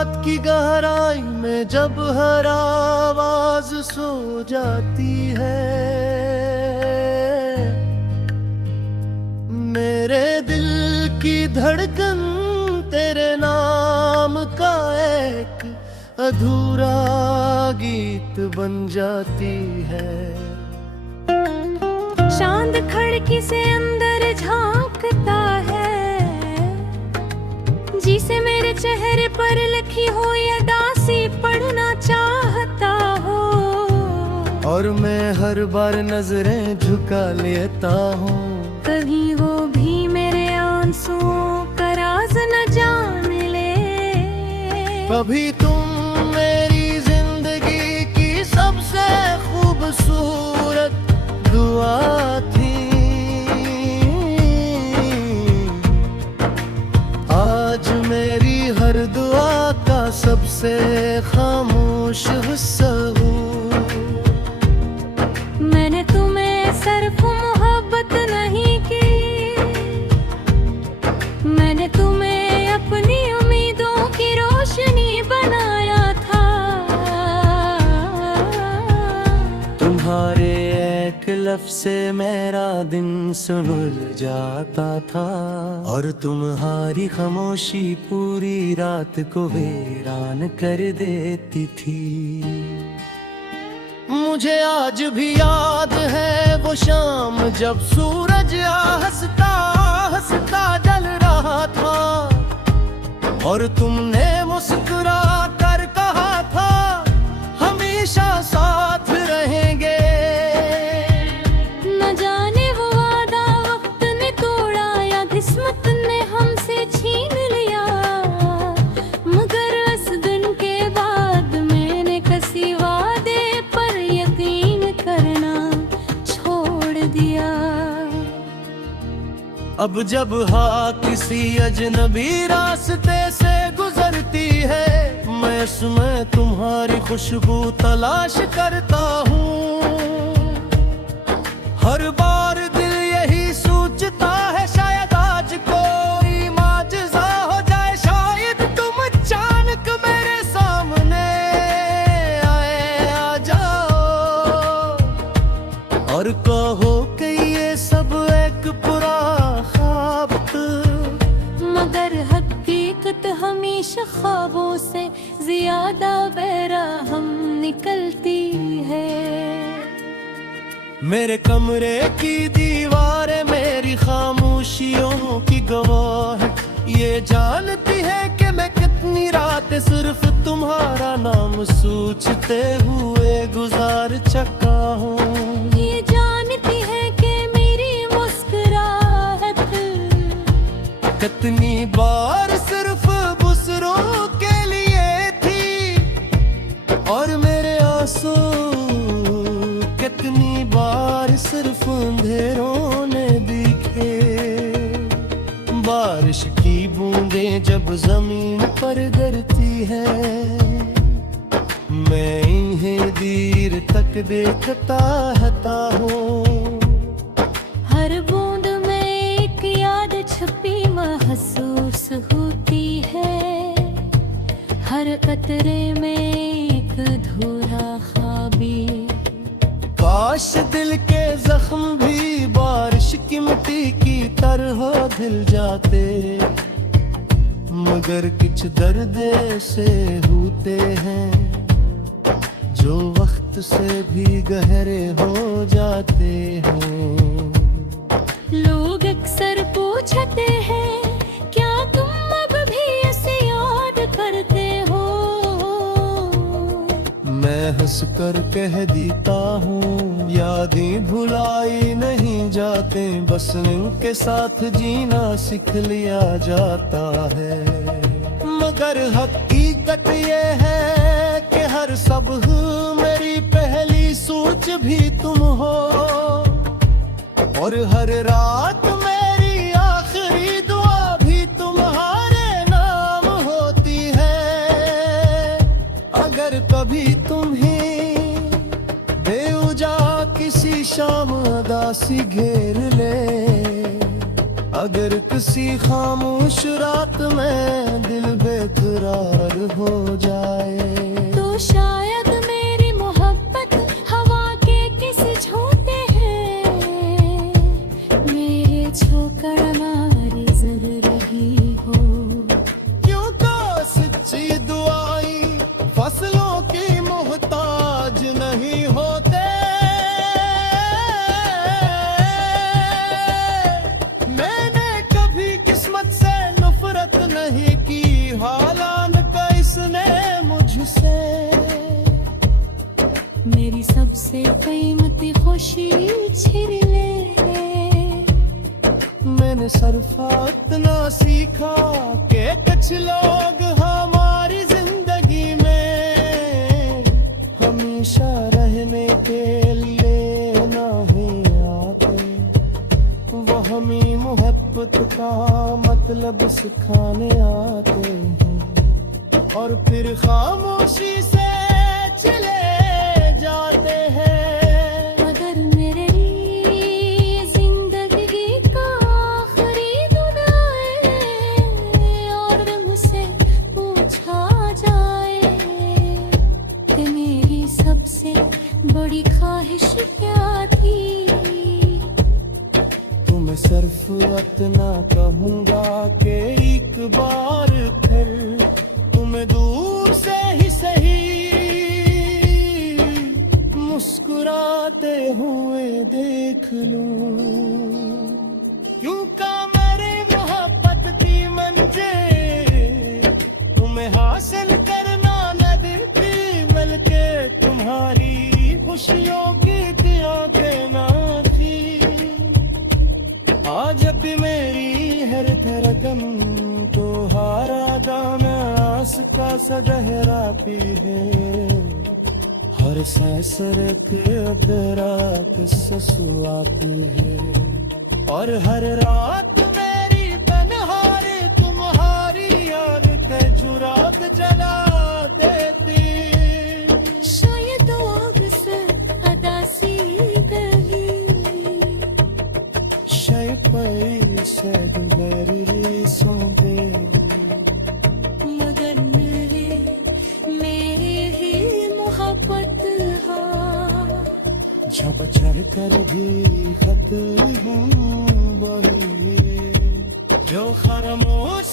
रात की गहराई में जब हर आवाज सो जाती है, मेरे दिल की धड़कन तेरे नाम का एक अधूरा गीत बन जाती है। चांद खिड़की से अंदर झांकता है, जिसे मेरे चेहरे पर लिखी हो ये दासी पढ़ना चाहता हो। और मैं हर बार नजरें झुका लेता हूँ, कहीं वो भी मेरे आंसुओं का राज न जान ले। कभी तुम मेरी जिंदगी की सबसे खूबसूरत दुआ थी, आज मेरी हर दुआ का सबसे खामोश हिस्सा हूँ। मैंने तुम्हें सिर्फ मोहब्बत नहीं की, मैंने तुम्हें अपनी उम्मीदों की रोशनी बनाया था। तुम्हारे एक लफ्ज़ से मेरा दिन सुलझ जाता था, और तुम्हारी खामोशी पूरी रात को वीरान कर देती थी। मुझे आज भी याद है वो शाम जब सूरज हंसता हंसता जल रहा था, और तुमने मुस्कुरा कर कहा था हमेशा साथ रहेंगे। न जाने वो वादा वक्त ने तोड़ा या किस्मत ने हमसे छीन लिया, मगर उस दिन के बाद मैंने किसी वादे पर यकीन करना छोड़ दिया। अब जब हाँ किसी अजनबी रास्ते से गुजरती है, मैं उसमें तुम्हारी खुशबू तलाश करता हूँ। हर बार दिल यही सोचता है शायद आज कोई माजज़ा हो जाए, शायद तुम अचानक मेरे सामने आए आ जाओ और कहो कि ये सब एक बुरा ख्वाब था। मगर हकीकत हमेशा ख्वाबों से ज्यादा बेरहम निकलती है। मेरे कमरे की दीवारें मेरी खामोशियों की गवाह है, ये जानती है कि मैं कितनी रात सिर्फ तुम्हारा नाम सोचते हुए गुजार चुका हूँ। ये जानती है कि मेरी मुस्कुराहट कितनी बार सिर्फ बुसरों के लिए थी, और मेरे आंसू कितनी बार सिर्फ अंधेरों ने दिखे। बारिश की बूंदें जब जमीन पर गिरती है, मैं इन्हें देर तक देखता रहता हूँ। हर बूंद में एक याद छुपी महसूस होती है, हर कतरे में एक अधूरा ख्वाबी। काश दिल के जख्म भी बारिश की मिट्टी की तरह दिल जाते, मगर कुछ दर्द से होते हैं जो वक्त से भी गहरे हो जाते हैं। लोग अक्सर पूछते हैं क्या तुम अब भी उसे याद करते हो। मैं हंस कर कह देता हूँ यादें भुलाई नहीं जाते, बस इनके साथ जीना सीख लिया जाता है। मगर हकीकत ये है कि हर सब मेरी पहली सोच भी तुम हो, और हर रात मेरी आखिरी दुआ भी तुम्हारे नाम होती है। अगर कभी तुम्हें बेवजह किसी शाम उदासी घेर ले, अगर किसी खामोश रात में दिल बेकरार हो जाए तो शायद मेरी मोहब्बत हवा के किस झोंके हैं मेरे छोकर मारी जग रही हो क्यों का सच्ची दुआई फसलों की मोहताज नहीं होते मैंने कभी किस्मत से नफरत नहीं की हालान का इसने मुझसे मेरी सबसे कीमती खुशी छिन ले मैंने सरफात ना सीखा कि कुछ लोग हमारी जिंदगी में हमेशा रहने के लिए नहीं आते वो हमें मोहब्बत का मतलब सिखाने आते हैं और फिर खामोशी से चले जाते हैं अगर मेरे लिए जिंदगी का आखिरी दिन आए और मुझसे पूछा जाए कि मेरी सबसे बड़ी ख्वाहिश क्या थी तो मैं सिर्फ इतना कहूँगा कि एक बार फिर तुम्हें दूर से ही सही मुस्कुराते हुए देख लूं क्यों का मेरी मोहब्बत की मंजिल तुम्हें हासिल करना न देती बल्कि तुम्हारी खुशियों की आंखें ना थी आज भी मेरी हर धड़कन तो हारा दाना आस का सगहरा पी है हर सैसरक रात ससुआती है और हर रात मेरी तन्हारी तुम्हारी याद के जुराब जला देती शायद आग से अदा सी गई शायद पैसे गुजरी सो दे मगर मेरी मोहब्बत झप चढ़ कर भी खत हूँ वही जो खामोश